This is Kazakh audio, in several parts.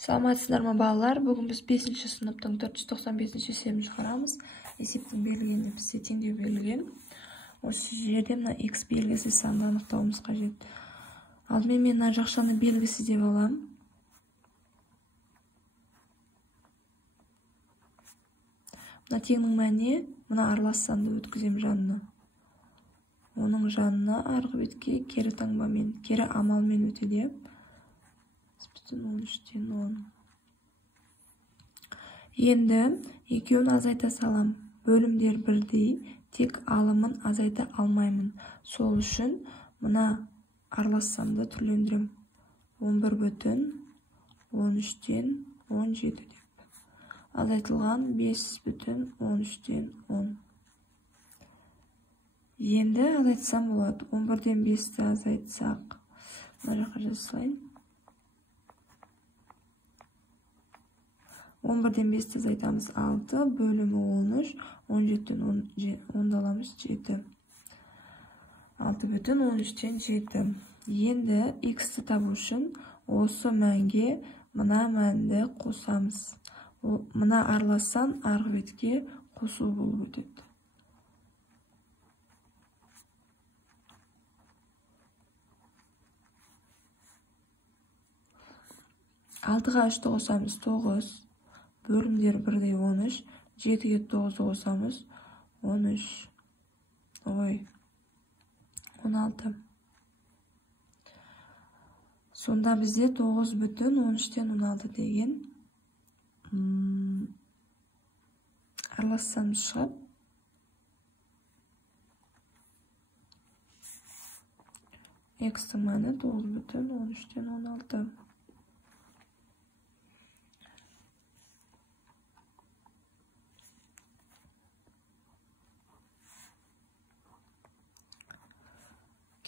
Саламатсыздар ма балалар? Бүгін біз 5-ші сыныптың 495-ші есебін шығарамыз. Есептің берілгені бізде теңдеу берілген. Осы жерде мына x белгісі санды анықтауымыз қажет. Алдымен мен мына жақшаны белгісі деп алам. Мына теңнің мәні мына аралас санды өткізем жанына. Оның жанына арғы бетке кері таңбамен, кері амалмен өтеді. 13-тен 10. Енді екеуін азайта салам. Бөлімдер бірдей, тек алымын азайта алмаймын. Сол үшін мына аралас санды түрлендірем. 11 бүтін 13-тен 17 деп. Азайтылған 5 бүтін 13-тен 10. Енді азайтсам болады. 11-ден 5-ті азайтсақ. Мына жаққа жазылайын. 11-ден 5-ті азайтамыз 6, бөлімі 13, 17-тен 10 аламыз 7. 6 бүтін 13-тен 7. Енді x-ті табу үшін осы мәнге мына мәнді қосамыз. Мына араласан арғы бетке қосу болып өтеді. 6-ға 3-ті қосамыз 9. Бөлімдер бірдей 13, 7-ге 9-ды қосамыз 13, 16. Сонда бізде 9 бүтін 13-тен 16 деген аралас санымыз шығады. X-тің мәні 9 бүтін 13-тен 16.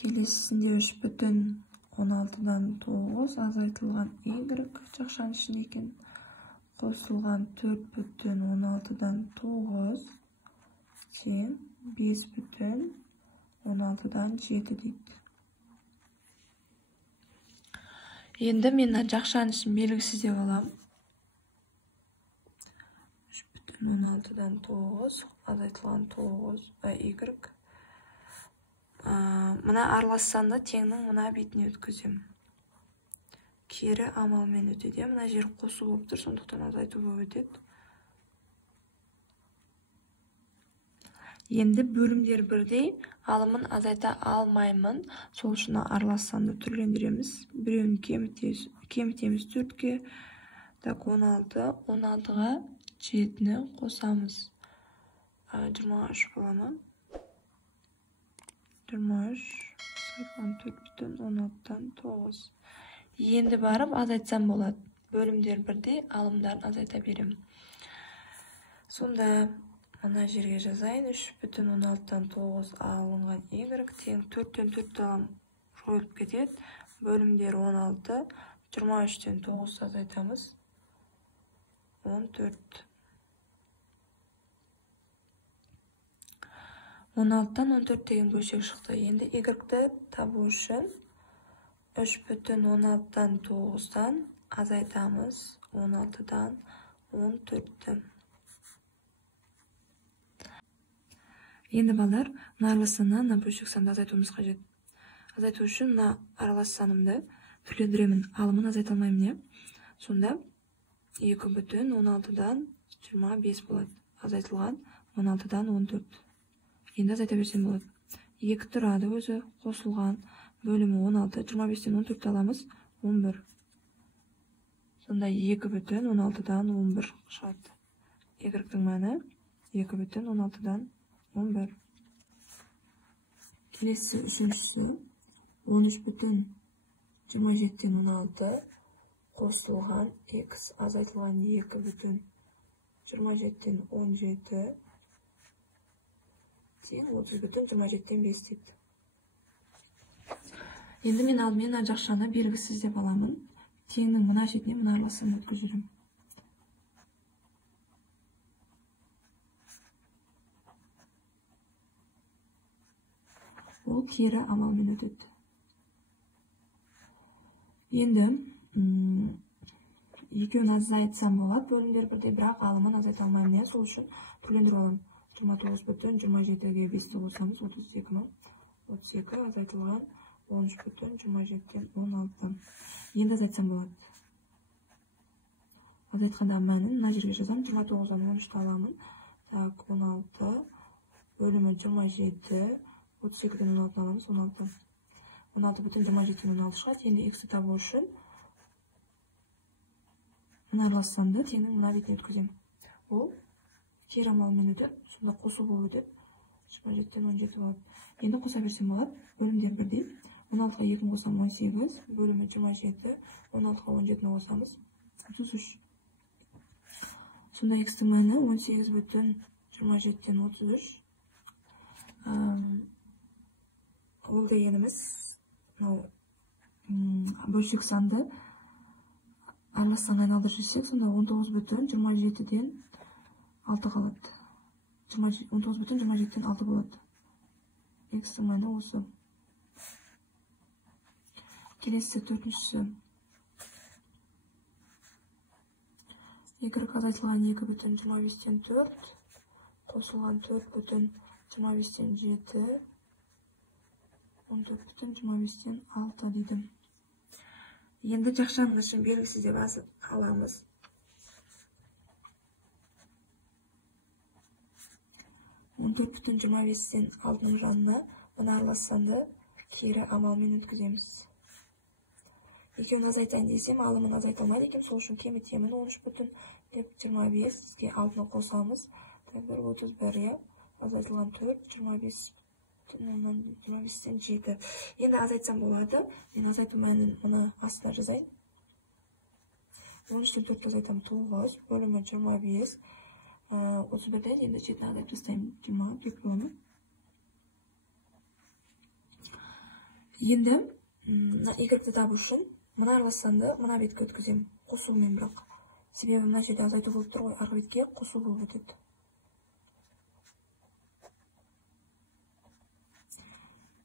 Келесісінде 3 бүтін 16-дан 9 азайтылған y жақшаның ішінде екен. Қосылған 4 бүтін 16-дан 9 тең 5 бүтін 16-дан 7 дейді. Енді мен жақшаның ішін белгісіз деп алам. 3 бүтін 16-дан 9 азайтылған 9 y. Мына аралас санды теңнің мына бетіне өткізем. Кері амалмен өтеді. Мына жер қосу болып тұр, сондықтан азайту болып өтеді. Енді бөлімдер бірдей, алымын азайта алмаймын. Сол үшін аралас санды түрлендіреміз. Біреуін кемітеміз 4-ке. 16, 16-ға 7-ні қосамыз. 23 бола ма? 23, 4 бүтін 16-дан 9. Енді барып азайтсам болады. Бөлімдер бірдей, алымдарын азайта берем. Сонда мына жерге жазайын. 3 бүтін 16-дан 9 алынған y тең 4-тен 4 алам жойылып кетеді. Бөлімдер 16, 23-тен 9 азайтамыз. 14. 16-тан 14 деген бөлшек шықты. Енді y-ті табу үшін 3 бүтін 16-дан 9-дан азайтамыз. 16-дан 14-ті. Енді балдар, мына аралас саннан мына бөлшек санды азайтуымыз қажет. Азайту үшін мына аралас санымды түрлендіремін. Алымын азайта алмаймын. Сонда 2 бүтін 16-дан 25 болады. Азайтылған 16-дан 14. Енді азайта берсем болады. 2 тұрады өзі, қосылған бөлімі 16, 25-тен 14 аламыз 11. Сонда 2 бүтін 16-дан 11 шығады. Y-тің мәні 2 бүтін 16-дан 11. Келесі үшіншісі 13 бүтін 27-тен 16 қосылған x азайтылған 2 бүтін 27-тен 17 тең 30 бүтін 27-тен 5 дейді. Енді мен алдымен жақшаны белгісіз деп аламын. Теңнің мына шетіне мына араласын өткізерім. Ол кері амалмен өтеді. Енді екеуін азайтсам болады, бөлімдер бірдей, бірақ алымын азайта алмаймын, иә, сол үшін түрлендіріп аламын. 29,27-ге 5-ті қосамыз, 32 азайтылған 13,27-ден 16. Енді азайтсам болады. Азайтқанда мәнін мына жерге жазамын, 29-дан 13-ті аламын. Так, 16 бөлімі 27, 32-ден 16 аламыз, 16. 16,27-ден 16 шығады. Енді x-ті табу үшін мына аралассамды теңнің мына бетіне өткіземін. Ол кері амалымен өтеді, сонда қосу болып өтеді. 27-ден 17 болады. Енді қоса берсем болады, бөлімдер бірдей. 16-ға 2-ні қосам 18, бөлімі 27, 16-ға 17-ні қосамыз 33. Сонда x-тің мәні 18,27-ден 33. Ол дегеніміз бөлшек санды аралассаң айналдырып жүрсек, сонда 19,27-ден 6 қалады. 19,27-ден 6 болады. X-тің мәні осы. Келесі төртіншісі. Y азайтылған 2,25-ден 4, қосылған 4,25-ден 7, 14,25-ден 6 дейді. Енді жақшаның ішін белгісіз деп аламыз. Он 14,25-ден 6-ның жанына мына аралассанды кері амалмен өткіземіз. Екеуін азайтайын десем, алымын азайта алмайды екен, сол үшін кемітемін. 13,25-ге 6-ны қосамыз. 1,31, азайтылған 4, 25-ден 7. Енді азайтсам болады. Мен азайту мәнін мұны астына жазайын. 13-тен 4 азайтам 9, бөлімі 25, 31-ден енді 7-ні азайтып тастаймын. 20 болады. Енді Y-ті табу үшін мына аралассанды мына бетке өткіземін. Қосумен бірақ. Себебі мына жерде азайту болып тұр ғой, арғы бетке қосу болып өтеді.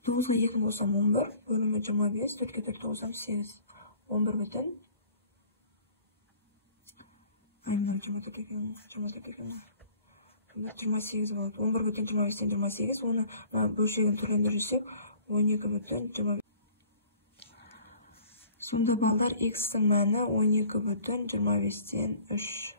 9-ға 2-ні қосам 11, бөлімі 25, 4-ке 4-ті қосам 8. 11 бүтін. 28 болады. 11 бүтін 25-тен 28. Оны бөлшегін түрлендіріп жүрсек, 12 бүтін 25. Сонда балдар x-тің мәні 12,25-ден 3.